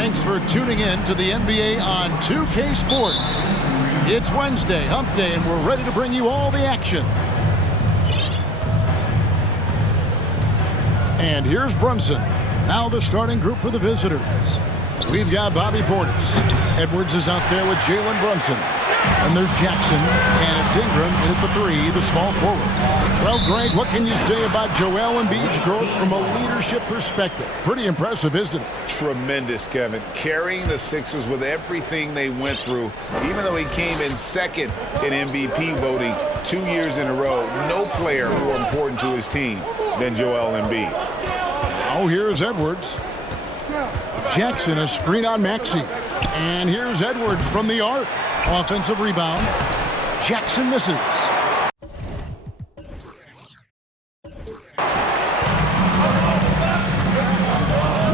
Thanks for tuning in to the NBA on 2K Sports. It's Wednesday, hump day, and we're ready to bring you all the action. And here's Brunson. Now the starting group for the visitors. We've got Bobby Portis. Edwards is out there with Jalen Brunson. And there's Jackson, and it's Ingram in at the 3, the small forward. Well, Greg, what can you say about Joel Embiid's growth from a leadership perspective? Pretty impressive, isn't it? Tremendous, Kevin. Carrying the Sixers with everything they went through, even though he came in second in MVP voting 2 years in a row. No player more important to his team than Joel Embiid. Now here's Edwards. Jackson, a screen on Maxey. And here's Edwards from the arc. Offensive rebound. Jackson misses.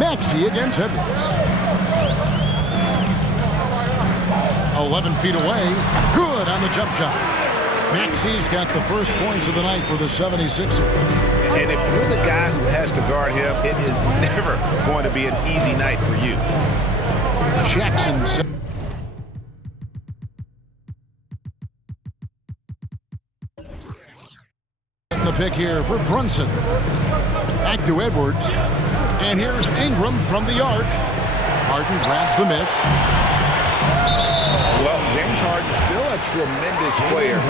Maxey against Edwards. 11 feet away. Good on the jump shot. Maxey's got the first points of the night for the 76ers. And if you're the guy who has to guard him, it is never going to be an easy night for you. Jackson. The pick here for Brunson. Back to Edwards. And here's Ingram from the arc. Harden grabs the miss. Well, James Harden still a tremendous player,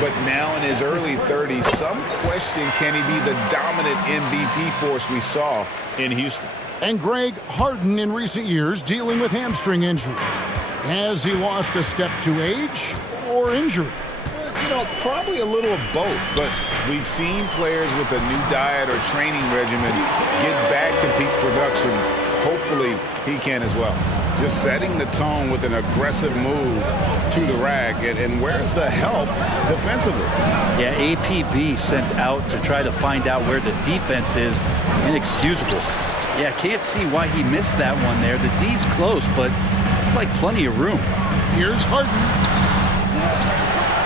but now in his early 30s, some question, can he be the dominant MVP force we saw in Houston? And Greg, Harden in recent years dealing with hamstring injuries. Has he lost a step to age or injury? You know, probably a little of both, but we've seen players with a new diet or training regimen get back to peak production. Hopefully, he can as well. Just setting the tone with an aggressive move to the rack. And where's the help defensively? Yeah, APB sent out to try to find out where the defense is. Inexcusable. Yeah, can't see why he missed that one there. The D's close, but like plenty of room. Here's Harden.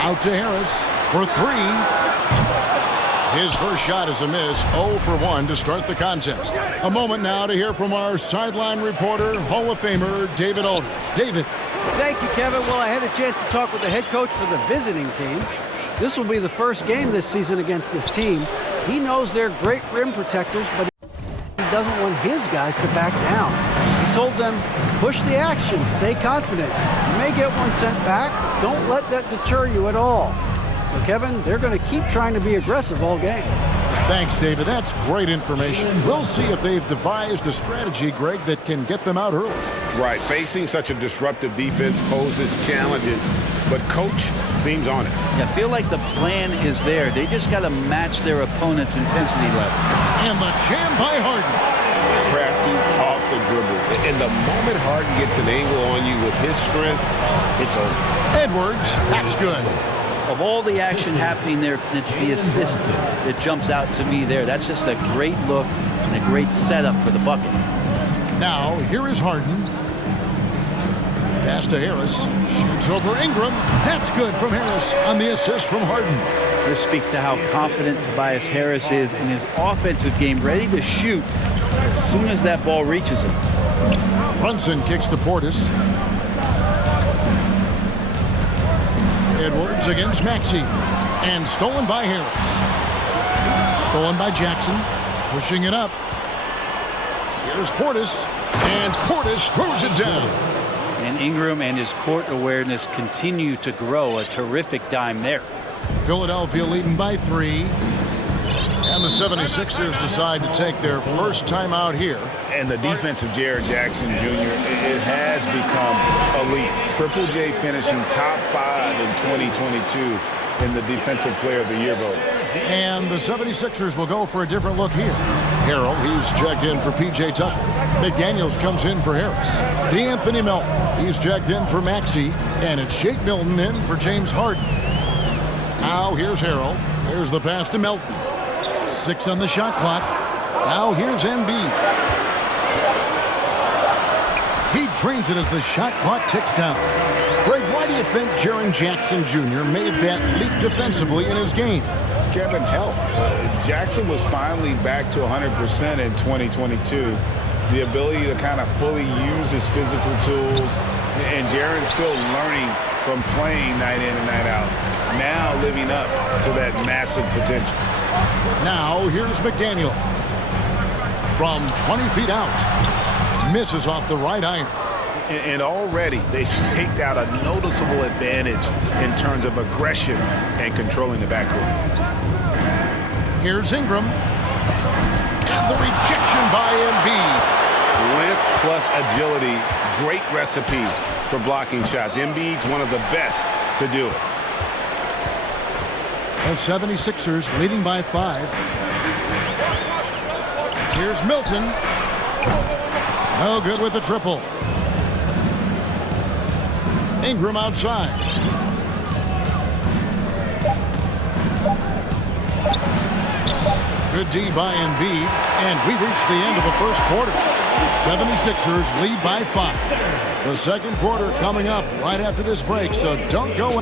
Out to Harris for 3. His first shot is a miss, 0 for 1 to start the contest. A moment now to hear from our sideline reporter, Hall of Famer David Aldridge. David. Thank you, Kevin. Well, I had a chance to talk with the head coach for the visiting team. This will be the first game this season against this team. He knows they're great rim protectors, but he doesn't want his guys to back down. He told them, push the action, stay confident. You may get one sent back. Don't let that deter you at all. So, Kevin, they're going to keep trying to be aggressive all game. Thanks, David. That's great information. We'll see if they've devised a strategy, Greg, that can get them out early. Right. Facing such a disruptive defense poses challenges, but Coach seems on it. Yeah, I feel like the plan is there. They just got to match their opponent's intensity level. And the jam by Harden. Crafty off the dribble. And the moment Harden gets an angle on you with his strength, it's over. Edwards, that's good. Of all the action happening there, it's the assist that jumps out to me there. That's just a great look and a great setup for the bucket. Now, here is Harden. Pass to Harris. Shoots over Ingram. That's good from Harris on the assist from Harden. This speaks to how confident Tobias Harris is in his offensive game, ready to shoot as soon as that ball reaches him. Brunson kicks to Portis. Edwards against Maxey. And stolen by Harris. Stolen by Jackson. Pushing it up. Here's Portis. And Portis throws it down. And Ingram and his court awareness continue to grow. A terrific dime there. Philadelphia leading by 3. And the 76ers decide to take their first time out here. And the defense of Jared Jackson Jr., it has become elite. Triple J finishing top 5 in 2022 in the Defensive Player of the Year vote. And the 76ers will go for a different look here. Harrell, he's checked in for P.J. Tucker. McDaniels comes in for Harris. DeAnthony Melton, he's checked in for Maxey. And it's Shake Milton in for James Harden. Now here's Harrell. There's the pass to Melton. 6 on the shot clock. Now here's Embiid. He drains it as the shot clock ticks down. Greg, why do you think Jaren Jackson Jr. made that leap defensively in his game? Kevin, health. Jackson was finally back to 100% in 2022. the ability to kind of fully use his physical tools. And Jaren's still learning from playing night in and night out, now living up to that massive potential. Now here's McDaniels. From 20 feet out, misses off the right iron. And already they've staked out a noticeable advantage in terms of aggression and controlling the backcourt. Here's Ingram. And the rejection by Embiid. Length plus agility, great recipe for blocking shots. Embiid's one of the best to do it. The 76ers leading by 5. Here's Milton. No good with the triple. Ingram outside. Good D by Embiid, and we reached the end of the first quarter. 76ers lead by 5. The second quarter coming up right after this break, so don't go.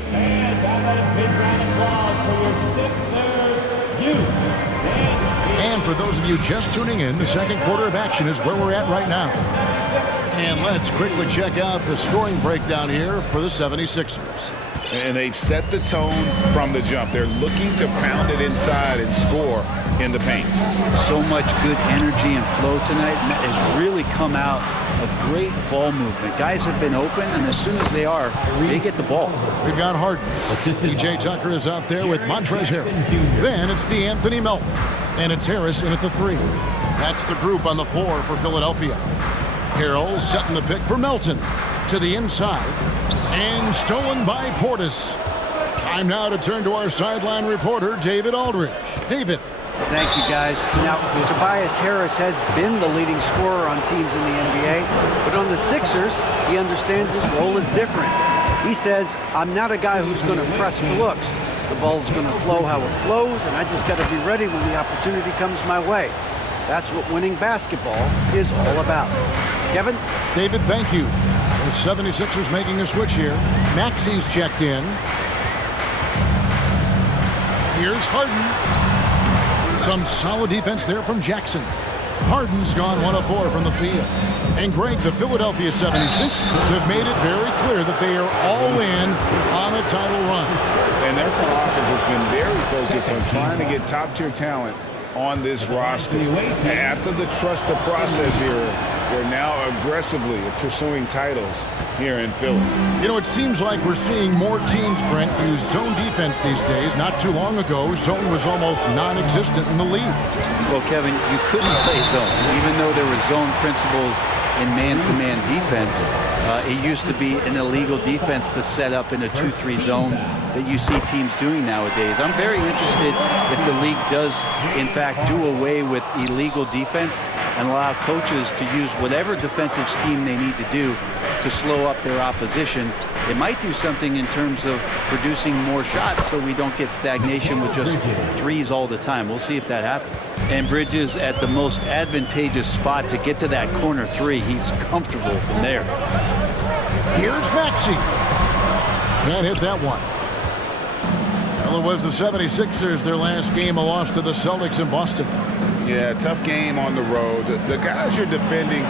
And for those of you just tuning in, the second quarter of action is where we're at right now. And let's quickly check out the scoring breakdown here for the 76ers. And they've set the tone from the jump. They're looking to pound it inside and score in the paint. So much good energy and flow tonight, and that has really come out of great ball movement. Guys have been open, and as soon as they are, they get the ball. We've got Harden. PJ Tucker is out there with Montrezl Harrell. Then it's DeAnthony Melton, and it's Harris in at the 3. That's the group on the floor for Philadelphia. Harrell setting the pick for Melton to the inside, and stolen by Portis. Time now to turn to our sideline reporter, David Aldridge. David. Thank you, guys. Now, Tobias Harris has been the leading scorer on teams in the NBA, but on the Sixers, he understands his role is different. He says, I'm not a guy who's going to press for looks. The ball's going to flow how it flows, and I just got to be ready when the opportunity comes my way. That's what winning basketball is all about. Kevin? David, thank you. The 76ers making a switch here. Maxey's checked in. Here's Harden. Some solid defense there from Jackson. Harden's gone 1 of 4 from the field. And Greg, the Philadelphia 76ers have made it very clear that they are all in on a title run. And their front office has been very focused on trying to get top-tier talent on this roster. After the trust the process era, they're now aggressively pursuing titles here in Philly. You know, it seems like we're seeing more teams, Brent, use zone defense these days. Not too long ago, zone was almost non-existent in the league. Well, Kevin, you couldn't play zone. Even though there were zone principles in man-to-man defense, it used to be an illegal defense to set up in a 2-3 zone that you see teams doing nowadays. I'm very interested if the league does, in fact, do away with illegal defense and allow coaches to use whatever defensive scheme they need to do to slow up their opposition. It might do something in terms of producing more shots so we don't get stagnation with just threes all the time. We'll see if that happens. And Bridges at the most advantageous spot to get to that corner 3. He's comfortable from there. Here's Maxey. Can't hit that one. Well, it was the 76ers, their last game, a loss to the Celtics in Boston. Yeah, tough game on the road. The guys you're defending,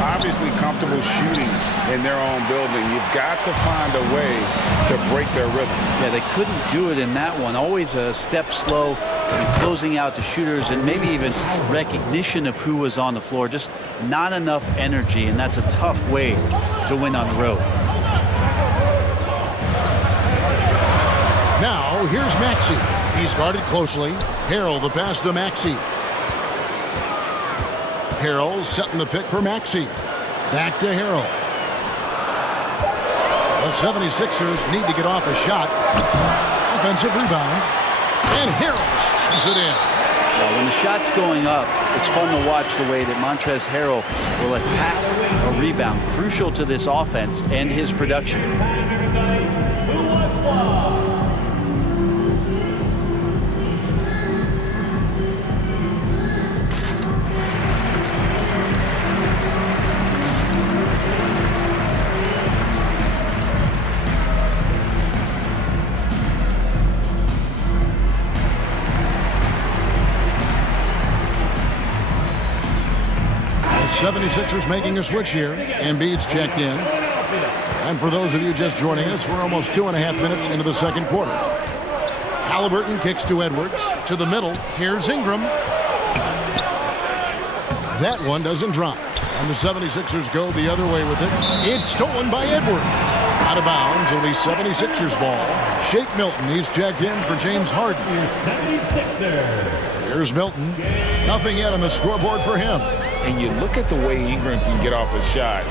obviously comfortable shooting in their own building. You've got to find a way to break their rhythm. Yeah, they couldn't do it in that one. Always a step slow and closing out the shooters, and maybe even recognition of who was on the floor. Just not enough energy, and that's a tough way to win on the road. Now, here's Maxey. He's guarded closely. Harrell, the pass to Maxey. Harrell setting the pick for Maxey. Back to Harrell. The 76ers need to get off a shot. Offensive rebound. And Harrell slams it in. Well, when the shot's going up, it's fun to watch the way that Montrezl Harrell will attack a rebound. Crucial to this offense and his production. 76ers making a switch here. Embiid's checked in. And for those of you just joining us, we're almost 2.5 minutes into the second quarter. Halliburton kicks to Edwards. To the middle. Here's Ingram. That one doesn't drop. And the 76ers go the other way with it. It's stolen by Edwards. Out of bounds. It'll be 76ers ball. Shake Milton. He's checked in for James Harden. Here's Milton. Nothing yet on the scoreboard for him. And you look at the way Ingram can get off a shot.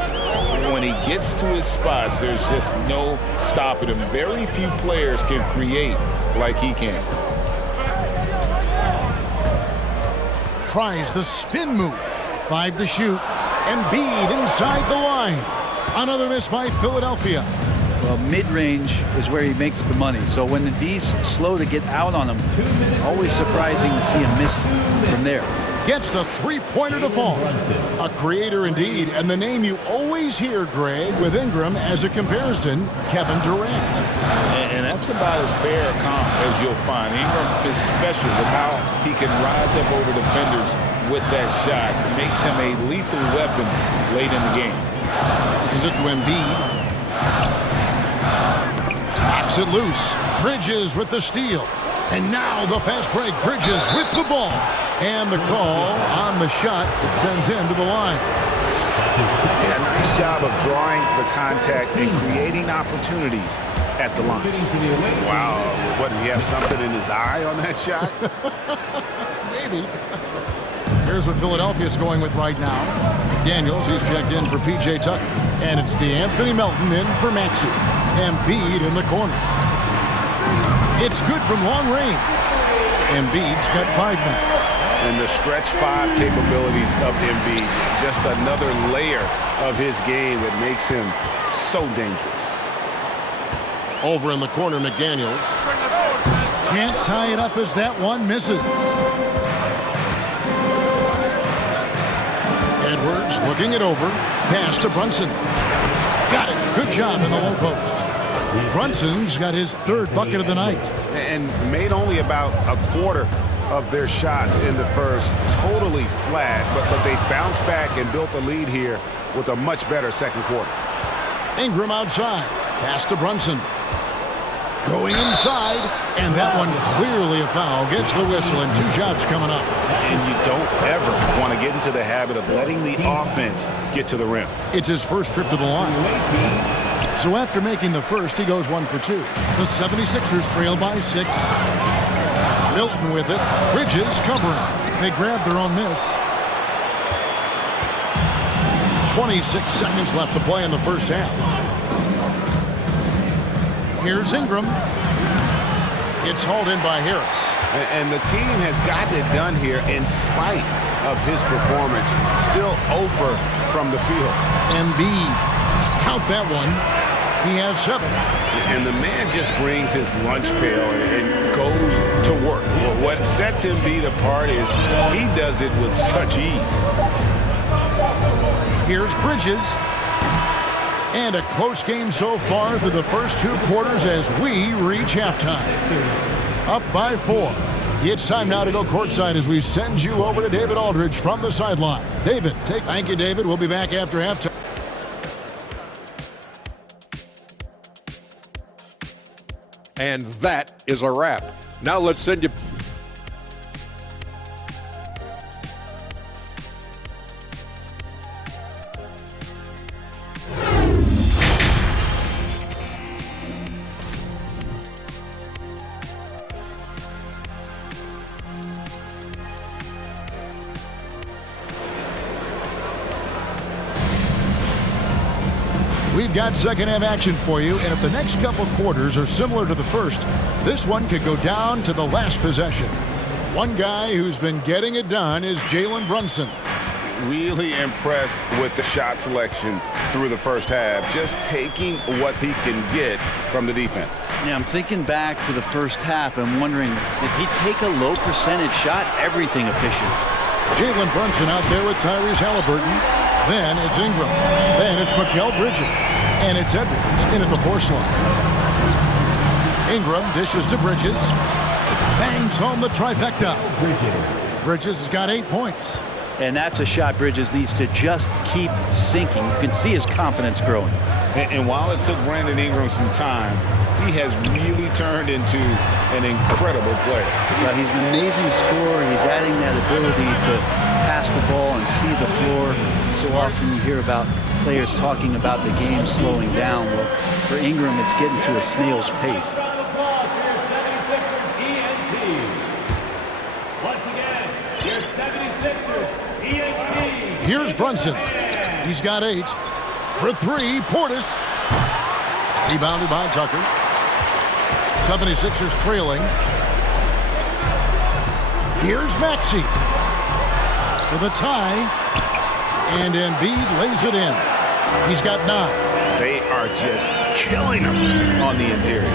When he gets to his spots, there's just no stopping him. Very few players can create like he can. Tries the spin move. 5 to shoot. Embiid inside the line. Another miss by Philadelphia. Well, mid-range is where he makes the money. So when the D's slow to get out on him, always surprising to see him miss from there. Gets the three-pointer to fall. A creator indeed, and the name you always hear, Greg, with Ingram as a comparison, Kevin Durant. And that's about as fair a comp as you'll find. Ingram is special with how he can rise up over defenders with that shot. It makes him a lethal weapon late in the game. This is it to Embiid. Knocks it loose. Bridges with the steal. And now the fast break. Bridges with the ball. And the call on the shot. It sends him to the line. Yeah, nice job of drawing the contact and creating opportunities at the line. Wow. What, did he have something in his eye on that shot? Maybe. Here's what Philadelphia's going with right now. Daniels, he's checked in for P.J. Tucker. And it's DeAnthony Melton in for Maxey. Embiid in the corner. It's good from long range. Embiid's got 5 now. And the stretch 5 capabilities of Embiid, just another layer of his game that makes him so dangerous. Over in the corner, McDaniels. Can't tie it up as that one misses. Edwards looking it over. Pass to Brunson. Got it. Good job in the low post. Brunson's got his 3rd bucket of the night. And made only about a quarter of their shots in the first. Totally flat, but they bounced back and built a lead here with a much better second quarter. Ingram outside. Pass to Brunson. Going inside, and that one clearly a foul. Gets the whistle, and 2 shots coming up. And you don't ever want to get into the habit of letting the offense get to the rim. It's his first trip to the line. So after making the first, he goes 1 for 2. The 76ers trail by 6. Milton with it. Bridges covering. They grab their own miss. 26 seconds left to play in the first half. Here's Ingram. It's hauled in by Harris. And the team has gotten it done here in spite of his performance. Still 0 from the field. Embiid. Count that one. He has 7. And the man just brings his lunch pail and goes to work. Well, what sets Embiid apart is he does it with such ease. Here's Bridges. And a close game so far through the first 2 quarters as we reach halftime. Up by 4. It's time now to go courtside as we send you over to David Aldridge from the sideline. David, Thank you, David. We'll be back after halftime. And that is a wrap. Now let's send you... We've got second half action for you, and if the next couple quarters are similar to the first, this one could go down to the last possession. One guy who's been getting it done is Jalen Brunson. Really impressed with the shot selection through the first half, just taking what he can get from the defense. Yeah, I'm thinking back to the first half and wondering, did he take a low percentage shot? Everything efficient. Jalen Brunson out there with Tyrese Halliburton. Then it's Ingram. Then it's Mikal Bridges. And it's Edwards in at the 4 slot. Ingram dishes to Bridges. Bangs home the trifecta. Bridges has got 8 points. And that's a shot Bridges needs to just keep sinking. You can see his confidence growing. And while it took Brandon Ingram some time, he has really turned into an incredible player. Well, he's an amazing scorer. He's adding that ability to pass the ball and see the floor. So often you hear about players talking about the game slowing down. Well, for Ingram, it's getting to a snail's pace. Here's Brunson. He's got 8. For 3, Portis. Rebounded by Tucker. 76ers trailing. Here's Maxey for the tie. And Embiid lays it in. He's got 9. They are just killing him on the interior.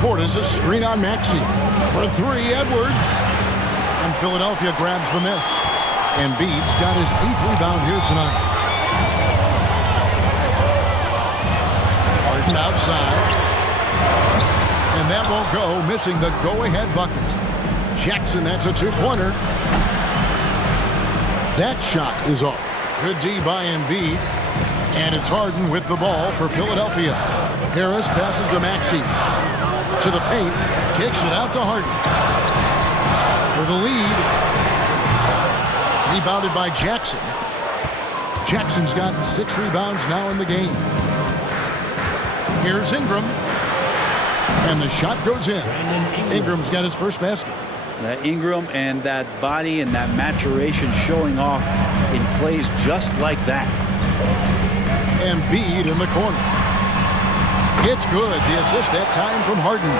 Portis a screen on Maxey. For 3, Edwards. And Philadelphia grabs the miss. Embiid's got his 8th rebound here tonight. Harden outside. And that won't go, missing the go-ahead bucket. Jackson, that's a 2-pointer. That shot is off. Good D by Embiid. And it's Harden with the ball for Philadelphia. Harris passes to Maxey. To the paint. Kicks it out to Harden. For the lead. Rebounded by Jackson. Jackson's got 6 rebounds now in the game. Here's Ingram. And the shot goes in. Ingram's got his first basket. Ingram and that body and that maturation showing off in plays just like that. Embiid in the corner. It's good. The assist that time from Harden.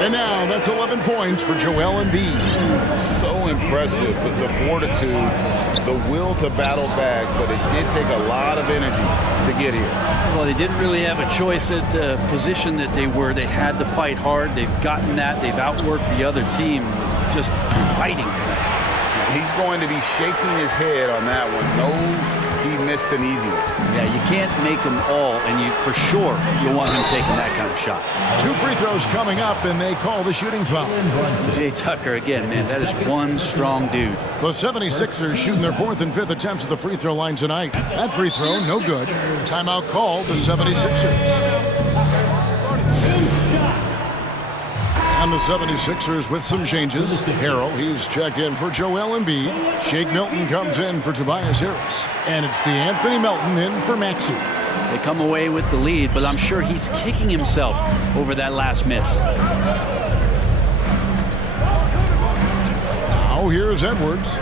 And now that's 11 points for Joel Embiid. So impressive, the fortitude, the will to battle back, but it did take a lot of energy to get here. Well, they didn't really have a choice at the position that they were. They had to fight hard. They've gotten that. They've outworked the other team. Just fighting tonight. He's going to be shaking his head on that one. Knows he missed an easy one. Yeah, you can't make them all, and you for sure you want him taking that kind of shot. 2 free throws coming up, and they call the shooting foul. Jay Tucker, again, man, that is one strong dude. The 76ers shooting their 4th and 5th attempts at the free throw line tonight. That free throw, no good. Timeout called the 76ers. And the 76ers with some changes. Harrell, he's checked in for Joel Embiid. Shake Milton comes in for Tobias Harris. And it's DeAnthony Melton in for Maxey. They come away with the lead, but I'm sure he's kicking himself over that last miss. Now here's Edwards.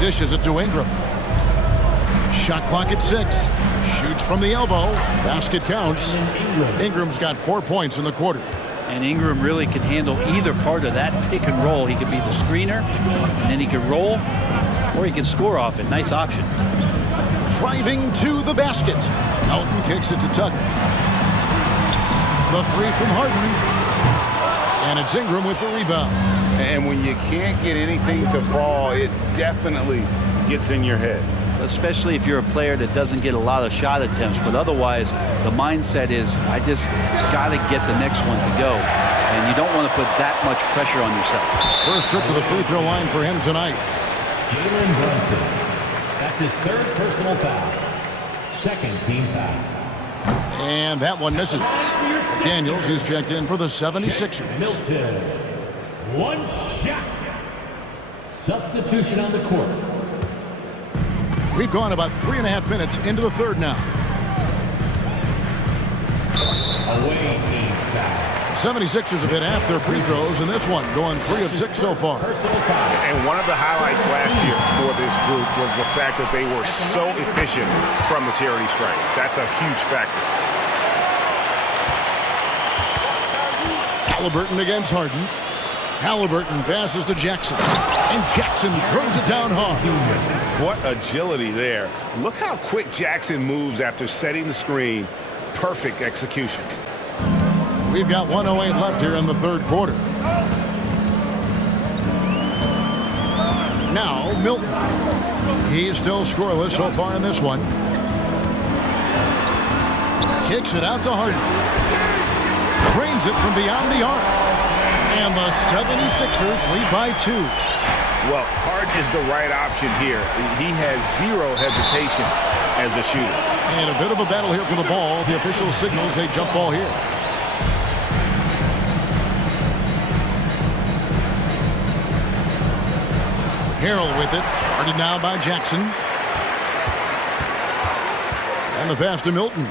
Dishes it to Ingram. Shot clock at 6. Shoots from the elbow. Basket counts. Ingram's got 4 points in the quarter. And Ingram really can handle either part of that pick and roll. He could be the screener, and then he could roll, or he can score off it. Nice option. Driving to the basket. Melton kicks it to Tucker. The 3 from Harden. And it's Ingram with the rebound. And when you can't get anything to fall, it definitely gets in your head. Especially if you're a player that doesn't get a lot of shot attempts, but otherwise the mindset is I just got to get the next one to go, and you don't want to put that much pressure on yourself. First trip to the free throw line for him tonight. Jalen Brunson. That's his 3rd personal foul. 2nd team foul. And that one misses. Daniels, who's checked in for the 76ers. Milton. 1 shot. Substitution on the court. We've gone about 3.5 minutes into the 3rd now. Away team foul. 76ers have hit half their free throws in this one, going 3 of 6 so far. And one of the highlights last year for this group was the fact that they were so efficient from the charity stripe. That's a huge factor. Halliburton against Harden. Halliburton passes to Jackson. And Jackson throws it down hard. What agility there. Look how quick Jackson moves after setting the screen. Perfect execution. We've got 1:08 left here in the 3rd quarter. Now, Milton. He's still scoreless so far in this one. Kicks it out to Harden. drains it from beyond the arc. And the 76ers lead by 2. Well, Harden is the right option here. He has zero hesitation as a shooter. And a bit of a battle here for the ball. The official signals a jump ball here. Harrell with it. Guarded now by Jackson. And the pass to Milton.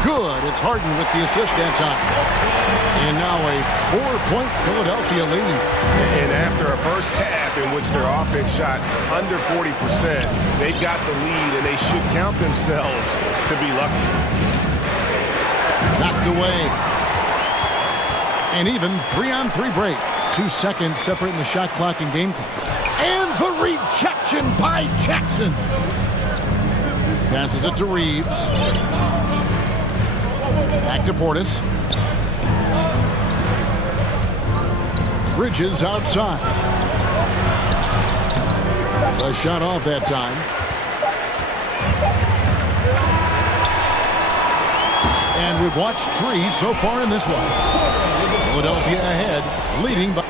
Good. It's Harden with the assist that time. And now a 4-point Philadelphia lead. And after a first half in which their offense shot under 40%, they've got the lead, and they should count themselves to be lucky. Knocked away. An even 3-on-3 break. 2 seconds separating the shot clock and game clock. And the rejection by Jackson. Passes it to Reeves. Back to Portis. Bridges outside. A shot off that time. And we've watched 3 so far in this one. Philadelphia ahead, leading by...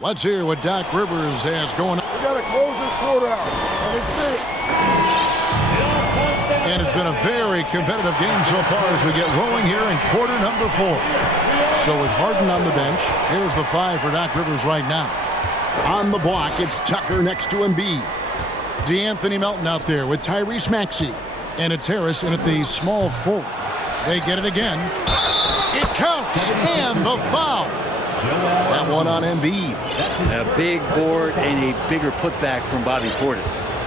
Let's hear what Doc Rivers has going on. We got to close this quarter out. And it's been a very competitive game so far as we get rolling here in quarter number 4. So with Harden on the bench, here's the 5 for Doc Rivers right now. On the block, it's Tucker next to Embiid. DeAnthony Melton out there with Tyrese Maxey. And it's Harris in at the small forward. They get it again. It counts, and the foul. That one on Embiid. A big board and a bigger putback from Bobby Portis.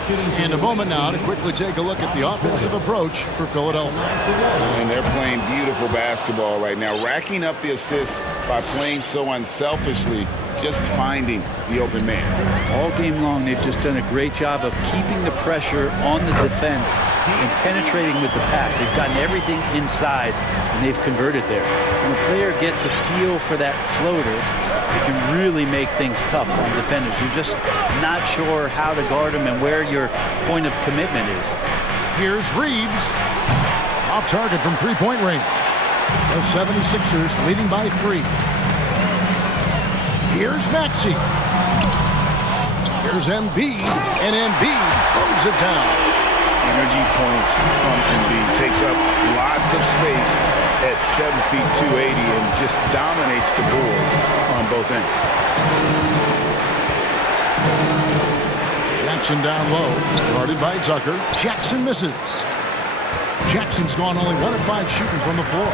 And a moment now to quickly take a look at the offensive approach for Philadelphia. And they're playing beautiful basketball right now, racking up the assists by playing so unselfishly, just finding the open man. All game long, they've just done a great job of keeping the pressure on the defense and penetrating with the pass. They've gotten everything inside, and they've converted there. When a player gets a feel for that floater, it can really make things tough on defenders. You're just not sure how to guard them and where your point of commitment is. Here's Reeves. Off target from three-point range. The 76ers leading by 3. Here's Maxey. Here's Embiid, and Embiid throws it down. Energy points from Embiid. Takes up lots of space at 7 feet 280 and just dominates the board on both ends. Jackson down low, guarded by Tucker. Jackson misses. Jackson's gone only 1 of 5 shooting from the floor.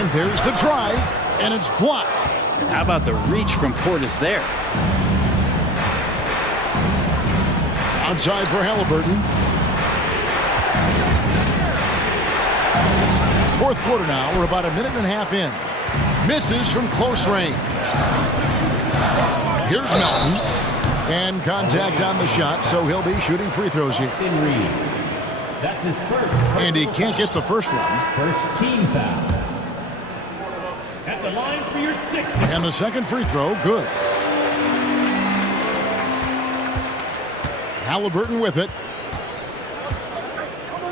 And there's the drive, and it's blocked. And how about the reach from Portis there? Outside for Halliburton. Fourth quarter now. We're about a minute and a half in. Misses from close range. Here's Melton. And contact on the shot, so he'll be shooting free throws here. That's his first. And he can't get the first one. First team foul. At the line for your 6th. And the second free throw, good. Halliburton with it.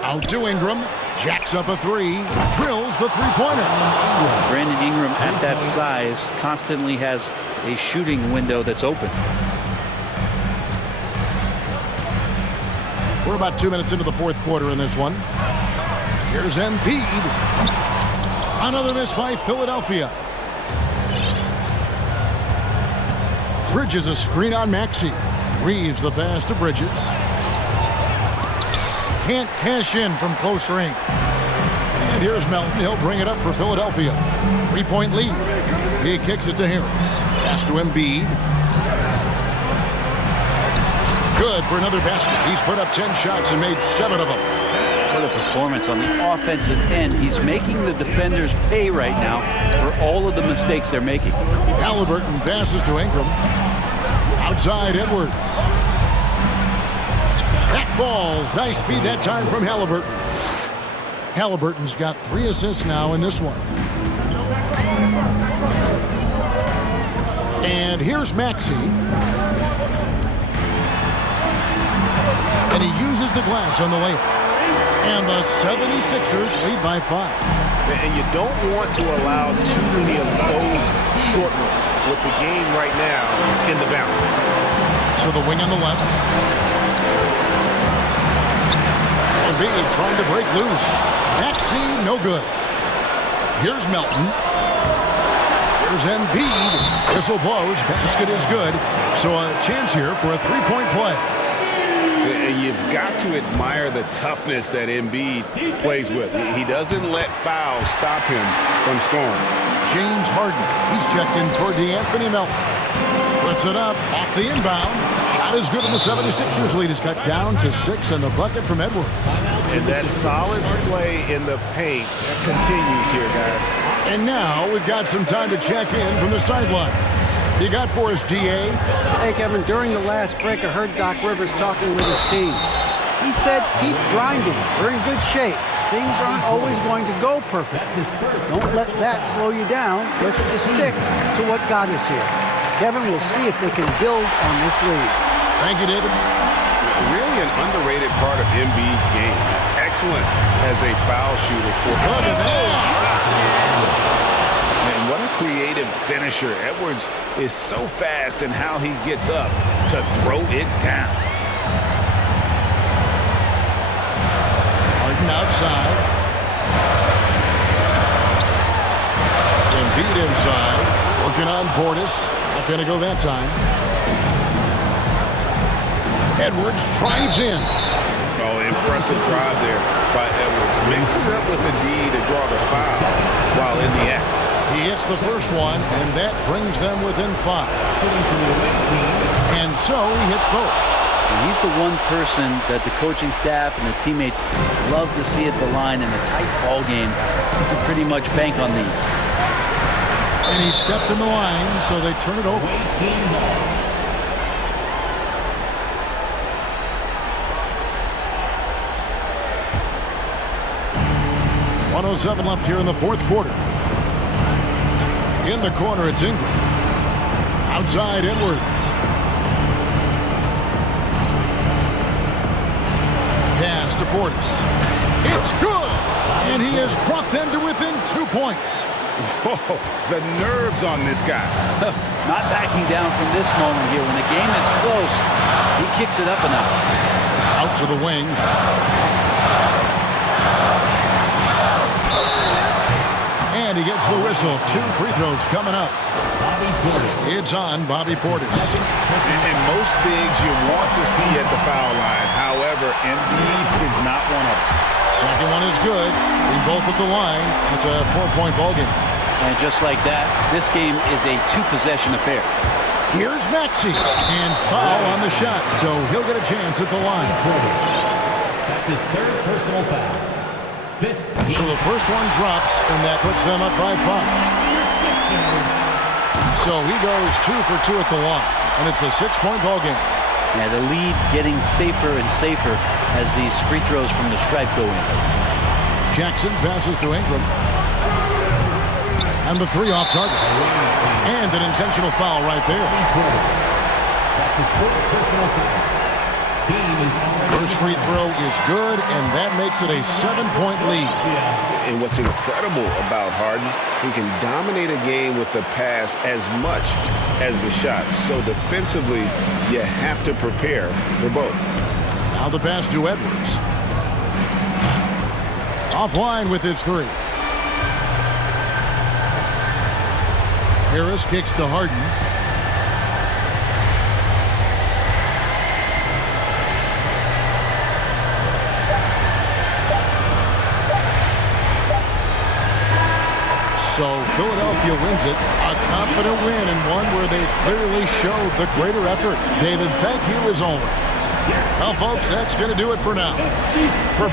Out to Ingram. Jacks up a 3. Drills the three-pointer. Brandon Ingram at that size constantly has a shooting window that's open. We're about 2 minutes into the fourth quarter in this one. Here's Embiid. Another miss by Philadelphia. Bridges a screen on Maxey. Reeves the pass to Bridges. Can't cash in from close range. And here's Melton. He'll bring it up for Philadelphia. 3-point lead. He kicks it to Harris. Pass to Embiid. Good for another basket. He's put up 10 shots and made 7 of them. What a performance on the offensive end. He's making the defenders pay right now for all of the mistakes they're making. Halliburton passes to Ingram. Outside Edwards. That falls. Nice feed that time from Halliburton. Halliburton's got 3 assists now in this one. And here's Maxey. And he uses the glass on the layup. And the 76ers lead by 5. And you don't want to allow too many of those short ones with the game right now in the balance. To the wing on the left. Embiid trying to break loose. Maxey, no good. Here's Melton. Here's Embiid. Whistle blows. Basket is good. So a chance here for a three-point play. And you've got to admire the toughness that Embiid plays with. He doesn't let fouls stop him from scoring. James Harden. He's checked in for DeAnthony Melton. Puts it up off the inbound. Shot is good, and the 76ers lead is cut down to 6, and the bucket from Edwards. And that solid play in the paint continues here, guys. And now we've got some time to check in from the sideline. You got for us, D.A.? Hey, Kevin, during the last break, I heard Doc Rivers talking with his team. He said, keep grinding. We're in good shape. Things aren't always going to go perfect. Don't let that slow you down. Let's just stick to what got us here. Kevin, we'll see if they can build on this lead. Thank you, David. Really an underrated part of Embiid's game. Excellent as a foul shooter for Look at that. And what a creative finisher. Edwards is so fast in how he gets up to throw it down. Harden outside. Embiid inside. Working on Portis. Not going to go that time. Edwards drives in. Oh, impressive drive there by Edwards. Mixing it up with the D to draw the foul while in the act. He hits the first one, and that brings them within 5. And so he hits both. And he's the one person that the coaching staff and the teammates love to see at the line in a tight ball game. You can pretty much bank on these. And he stepped in the line, so they turn it over. 1:07 left here in the fourth quarter. In the corner, it's Ingram. Outside, Edwards. Pass to Portis. It's good! And he has brought them to within 2 points. Whoa, the nerves on this guy. Not backing down from this moment here. When the game is close, he kicks it up a notch. Out to the wing. And he gets the whistle. 2 free throws coming up. It's on Bobby Portis. And most bigs you want to see at the foul line. However, Embiid is not one of them. Second one is good. They both at the line. It's a 4-point ball game. And just like that, this game is a 2-possession affair. Here's Maxey. And foul on the shot, so he'll get a chance at the line. That's his 3rd personal foul. 5th. So the first one drops, and that puts them up by 5. So he goes 2 for 2 at the line, and it's a 6-point ball game. Yeah, the lead getting safer and safer as these free throws from the stripe go in. Jackson passes to Ingram. And the 3 off target. And an intentional foul right there. That's his 4th personal foul. First free throw is good, and that makes it a 7-point lead. And what's incredible about Harden, he can dominate a game with the pass as much as the shot. So defensively, you have to prepare for both. Now the pass to Edwards. Offline with his 3. Harris kicks to Harden. So Philadelphia wins it. A confident win, and one where they clearly showed the greater effort. David, thank you as always. Well, folks, that's going to do it for now. For